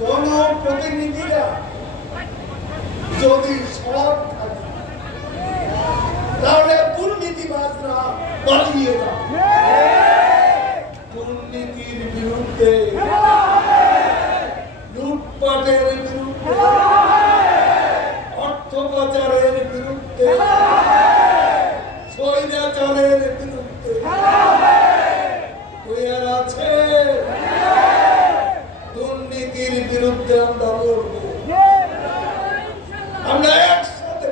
জনপ্রতিনিধিরা যদি সৎ থাকে তাহলে দুর্নীতিবাজরা পালিয়ে যায়। দুর্নীতির বিরুদ্ধে, লুটপাটের বিরুদ্ধে, অর্থ পাচারের বিরুদ্ধে, স্বৈরাচারের বিরুদ্ধে আছে। দুর্নীতির বিরুদ্ধে আমরা লড়বো, আমরা একসাথে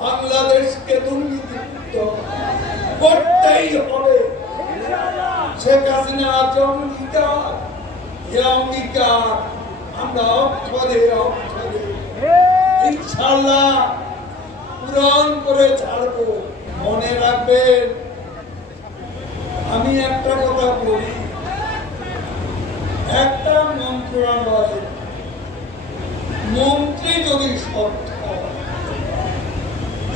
বাংলাদেশকে দুর্নীতিমুক্ত করতেই হবে। শেখ হাসিনা অঙ্গীকার আমরা অক্ষরে অক্ষরে ইনশাআল্লাহ পূরণ করে ছাড়বো। মনে রাখবেন, আমি একটা কথা বলি, একটা মন্ত্রণালয়ে মন্ত্রী যদি সৎ হয়,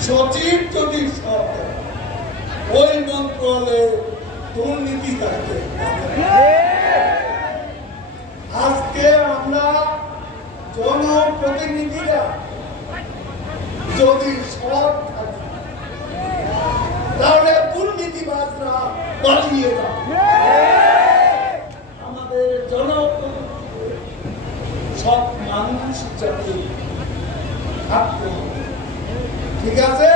সচিব যদি সৎ হয়, ওই মন্ত্রণালয়ে দুর্নীতি থাকে। আজকে আমরা জনপ্রতিনিধিরা যদি সৎ থাকি তাহলে দুর্নীতিবাজরা পালিয়ে যায়। আমাদের জনপ্রতিনিধি সব মানুষ যাতে থাকতে হবে। ঠিক আছে,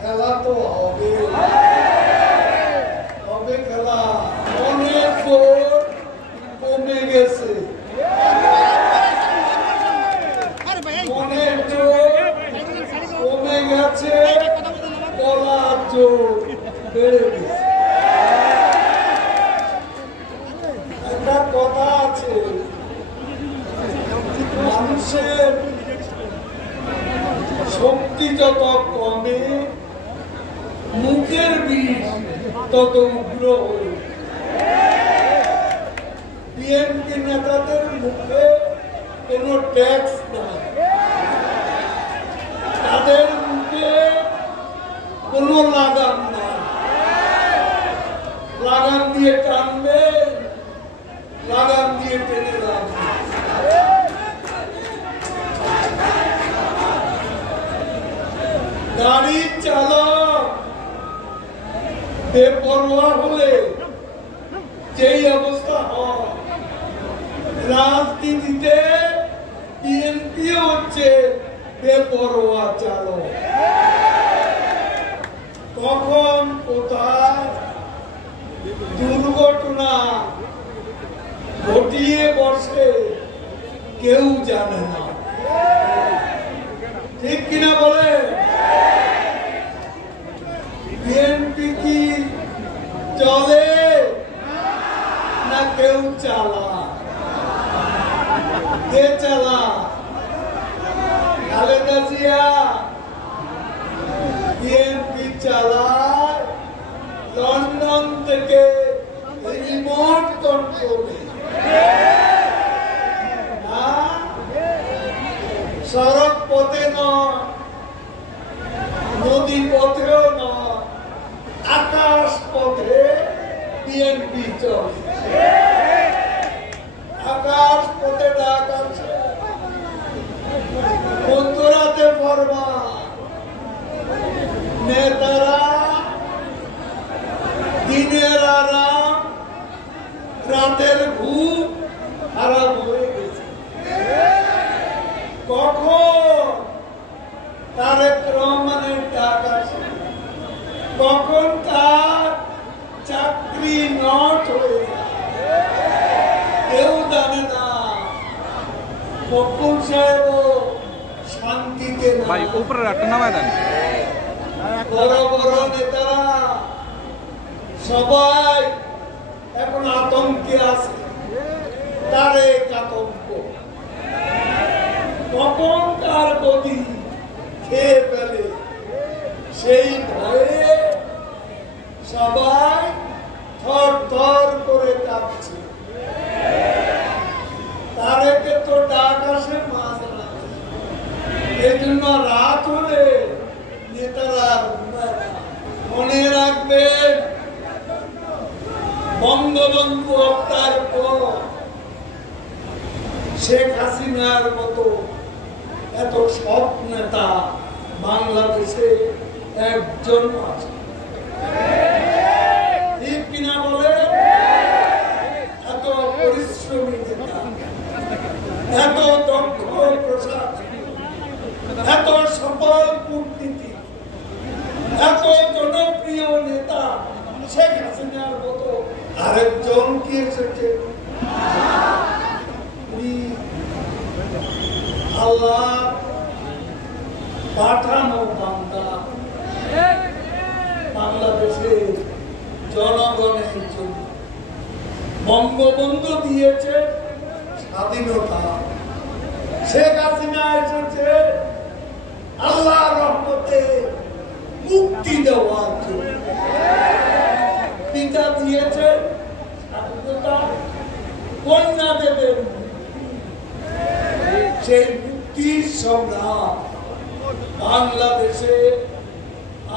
খেলা তো হবে, হবে খেলা। অনেক ভোট কমে গেছে, অনেক জোর কমে গেছে, বলার জোর বেড়ে গেছে। একটা কথা আছে, মানুষের শক্তি যত কমে মুখের বিষ তত উগ্র হয়ে। বিএনপি নেতাদের মুখে কোনো ট্যাক্স নাই, তাদের মুখে কোনো লাগাম নাই। লাগাম দিয়ে টানবে, লাগাম দিয়ে টেনে রাখবে। গাড়ির চালক বেপরোয়া হলে যেই অবস্থা হয়, রাজনীতিতে বিএনপি হচ্ছে বেপরোয়া চালক। কখন কোথায় দুর্ঘটনা ঘটিয়ে বসে কেউ জানে না। ঠিক কিনা বলে? বিএনপি কি চলে না কেউ চালা? কে চালা? খালেদা জিয়া বিএনপি চালায় লন্ডন থেকে রিমোট কন্ট্রোলে। সড়ক পথে নয়, নদী পথেও নয়, আকাশ পথে বিএনপি চলে। আকাশ পথে ডাক আছে, মধ্যরাতে ফরমা, নেতারা দিনের আরাম রাতের ঘুম হারাম হয়ে গেছে। কখন তারেক রহমানের ডাক আছে, কখন তার চাকরি নট হয়ে যায় কেউ জানে না। বকুল সাহেব শান্তিতে ভাই উপরে একটা নামায় দেন। বড় বড় নেতারা সবাই এখন আতঙ্কে আছে, তারেক আতঙ্ক। কখন তার গতি খেয়ে ফেলে সেই ভয়ে সবাই থর থর করে কাঁপছে। তারেকে তো ডাক আসে মাঝরাতে, এই জন্য রাত হলে নেতারা মনে রাখবেন, বঙ্গবন্ধু হত্যার শেখ হাসিনার মতো এত সৎ নেতা বাংলাদেশে একজন আছে ঠিক কিনা বলে? এত পরিশ্রমী নেতা, এত দক্ষ প্রশাসন, এত সফল কূটনীতি, এত জনপ্রিয় নেতা শেখ হাসিনার মতো আরেকজন কি এসেছে? আল্লাহ পাঠানো বান্দা, বাংলাদেশে জনগণের জন্য বঙ্গবন্ধু দিয়েছে স্বাধীনতা, শেখ হাসিনা এসেছে আল্লাহর রহমতে মুক্তি দেওয়ার জন্য। পিতা দিয়েছে স্বাধীনতা, কন্যা দেবের সেই মুক্তির সংগ্রাম বাংলাদেশে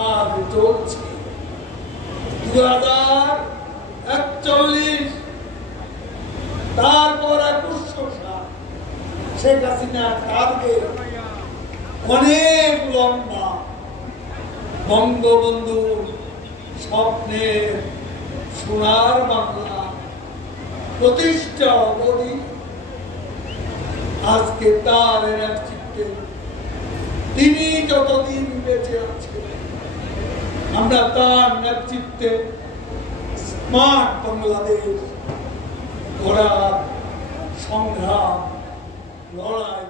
আজ চলছে। 2041 তারপর 2100 সাল শেখ হাসিনা টার্গেট অনেক লম্বা। বঙ্গবন্ধুর স্বপ্নের সোনার বাংলা প্রতিষ্ঠা অবধি আজকে তার নেতৃত্বে তিনি যতদিন বেঁচে আছেন আমরা তার নেতৃত্বে স্মার্ট বাংলাদেশ গড়ার সংগ্রাম লড়াই